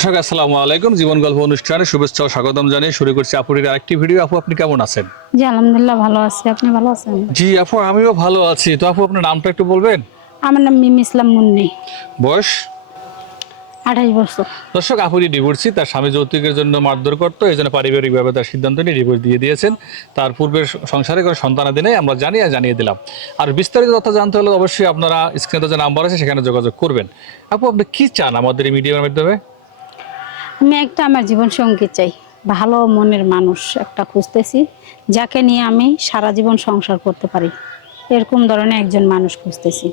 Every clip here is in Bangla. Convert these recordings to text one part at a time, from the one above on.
দর্শক আসসালামু আলাইকুম। জীবন গল্প অনুষ্ঠানে শুভেচ্ছা ও স্বাগতম জানিয়ে শুরু করছি আপুরির আরেকটি ভিডিও। আপু আপনি কেমন আছেন? জি আলহামদুলিল্লাহ ভালো আছি। আপনি ভালো আছেন? জি আপু আমিও ভালো আছি। তো আপু আপনার নামটা একটু বলবেন? আমার নাম মিম ইসলাম মুন্নি। বয়স? আঠাশ বছর। দর্শক আপুরি ডিভোর্সি তার স্বামী যৌতুকের জন্য মারধর করতো এই জন্য পারিবারিকভাবে তার সিদ্ধান্ত নিয়ে ডিভোর্স দিয়ে দিয়েছেন। তার পূর্বের সংসারে কোনো সন্তানাদি নেই আমরা জানিয়ে জানিয়ে দিলাম। আর বিস্তারিত তথ্য জানতে হলে অবশ্যই আপনারা স্ক্রিনে যে নাম্বার আছে সেখানে যোগাযোগ করবেন। আপু আপনি কি চান আমাদের এই মিডিয়ার মাধ্যমে? আমি একটা আমার জীবন সঙ্গী চাই। ভালো মনের মানুষ একটা খুঁজতেছি যাকে নিয়ে আমি সারা জীবন সংসার করতে পারি। এরকম ধরনের একজন মানুষ খুঁজতেছি।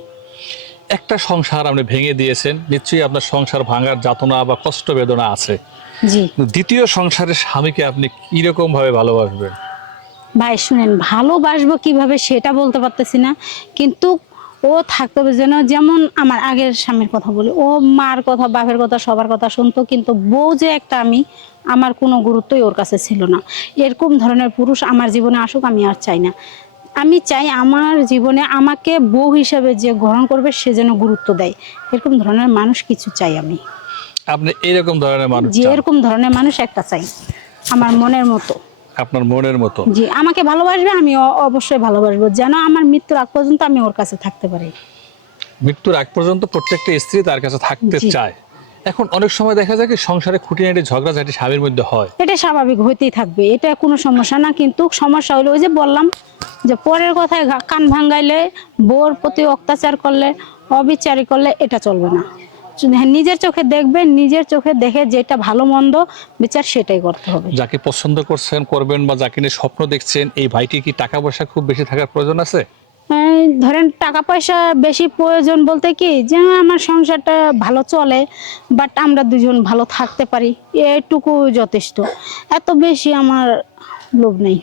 একটা সংসার আপনি ভেঙে দিয়েছেন নিশ্চয়ই আপনার সংসার ভাঙার যাতনা বা কষ্ট বেদনা আছে। জি। দ্বিতীয় সংসারের স্বামীকে আপনি কীরকম ভাবে ভালোবাসবেন? ভাই শুনেন ভালোবাসবো কীভাবে সেটা বলতে পারতেছি না কিন্তু ও থাকতে হবে যেন যেমন আমার আগের স্বামীর কথা বলি। ও মার কথা বাপের কথা সবার কথা শুনতো কিন্তু বউ যে একটা আমি আমার কোনো গুরুত্বই ওর কাছে ছিল না। এরকম ধরনের পুরুষ আমার জীবনে আসুক আমি আর চাই না। আমি চাই আমার জীবনে আমাকে বউ হিসাবে যে গ্রহণ করবে সে যেন গুরুত্ব দেয়। এরকম ধরনের মানুষ কিছু চাই আমি। আপনি এরকম ধরনের মানুষ যে এরকম ধরনের মানুষ একটা চাই আমার মনের মতো। আপনার মনের মতো। জি আমাকে ভালোবাসবে আমি অবশ্যই ভালোবাসবো। যেন আমার মৃত্যুর আগ পর্যন্ত আমি ওর কাছে থাকতে পারি। মৃত্যুর আগ পর্যন্ত প্রত্যেকটা স্ত্রী তার কাছে থাকতে চায়। এখন অনেক সময় দেখা যায় কি সংসারে খুঁটিনাটি ঝগড়াঝাটি স্বামীর মধ্যে হয়। এটা স্বাভাবিক হইতেই থাকবে। এটা কোনো সমস্যা না কিন্তু সমস্যা হলো ওই যে বললাম যে পরের কথায় কান ভাঙ্গাইলে বোর প্রতি অত্যাচার করলে অবিচারী করলে এটা চলবে না। নিজের চোখে দেখবেন নিজের চোখে দেখে যেটা ভালো মন্দ বিচার সেটাই করতে হবে। যাকে পছন্দ করছেন করবেন বা যাকে নিয়ে স্বপ্ন দেখছেন এই ভাইটি কি টাকা পয়সা খুব বেশি থাকার প্রয়োজন আছে? ধরেন টাকা পয়সা বেশি প্রয়োজন বলতে কি যে আমার সংসারটা ভালো চলে বাট আমরা দুজন ভালো থাকতে পারি এটুকু যথেষ্ট। এত বেশি আমার লোভ নেই।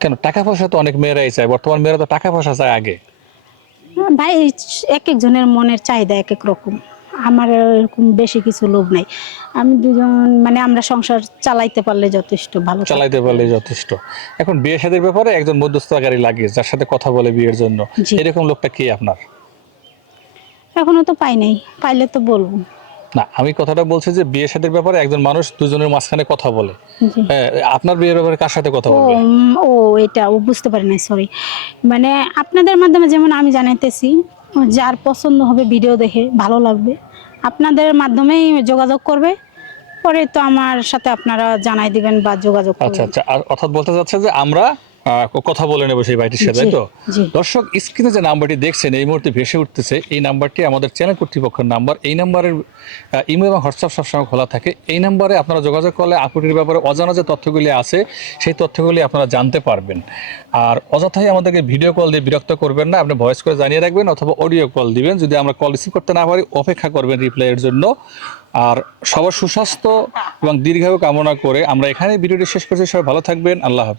কেন? টাকা পয়সা তো অনেক মেয়েরাই চায় বর্তমান মেয়েরা তো টাকা পয়সা চায় আগে। ভাই এক একজনের মনের চাহিদা এক এক রকম। আমার এরকম বেশি কিছু লোভ নাই। আমি দুজন মানে আমরা সংসার চালাইতে পারলে যথেষ্ট ভালো চালাইতে পারলে যথেষ্ট। এখন বিয়ে শাদীর ব্যাপারে একজন মধ্যস্থতাকারী লাগে যার সাথে কথা বলে বিয়ের জন্য। এরকম লোকটা কি আপনার? এখনও তো পাই নাই পাইলে তো বলব। না আমি কথাটা বলছি যে বিয়ে শাদীর ব্যাপারে একজন মানুষ দুজনের মাঝখানে কথা বলে। হ্যাঁ, আপনার বিয়ের ব্যাপারে কার সাথে কথা বলবে? ও এটা ও বুঝতে পারি না সরি মানে আপনাদের মাধ্যমে যেমন আমি জানাইতেছি যার পছন্দ হবে ভিডিও দেখে ভালো লাগবে। আপনাদের মাধ্যমেই যোগাযোগ করবে, পরে তো আমার সাথে আপনারা জানাই দিবেন বা যোগাযোগ আচ্ছা আচ্ছা। অর্থাৎ বলতে চাচ্ছে যে আমরা কথা বলে নেব সেই ভাইটির সাথে তো? দর্শক স্ক্রিনে যে নাম্বারটি দেখছেন এই মুহূর্তে ভেসে উঠতেছে এই নাম্বারটি। আমাদের চ্যানেল কর্তৃপক্ষের নাম্বার। এই নাম্বারের ইমেল এবং হোয়াটসঅ্যাপ সবসময় খোলা থাকে। এই নাম্বারে আপনারা যোগাযোগ করলে আপুটির ব্যাপারে অজানা যে তথ্যগুলি আছে সেই তথ্যগুলি আপনারা জানতে পারবেন। আর অযথাই আমাদেরকে ভিডিও কল দিয়ে বিরক্ত করবেন না আপনি ভয়েস করে জানিয়ে রাখবেন অথবা অডিও কল দিবেন। যদি আমরা কল রিসিভ করতে না পারি অপেক্ষা করবেন রিপ্লাইয়ের জন্য। আর সবার সুস্বাস্থ্য এবং দীর্ঘায়ু কামনা করে আমরা এখানে ভিডিওটি শেষ করছি। সবাই ভালো থাকবেন। আল্লাহ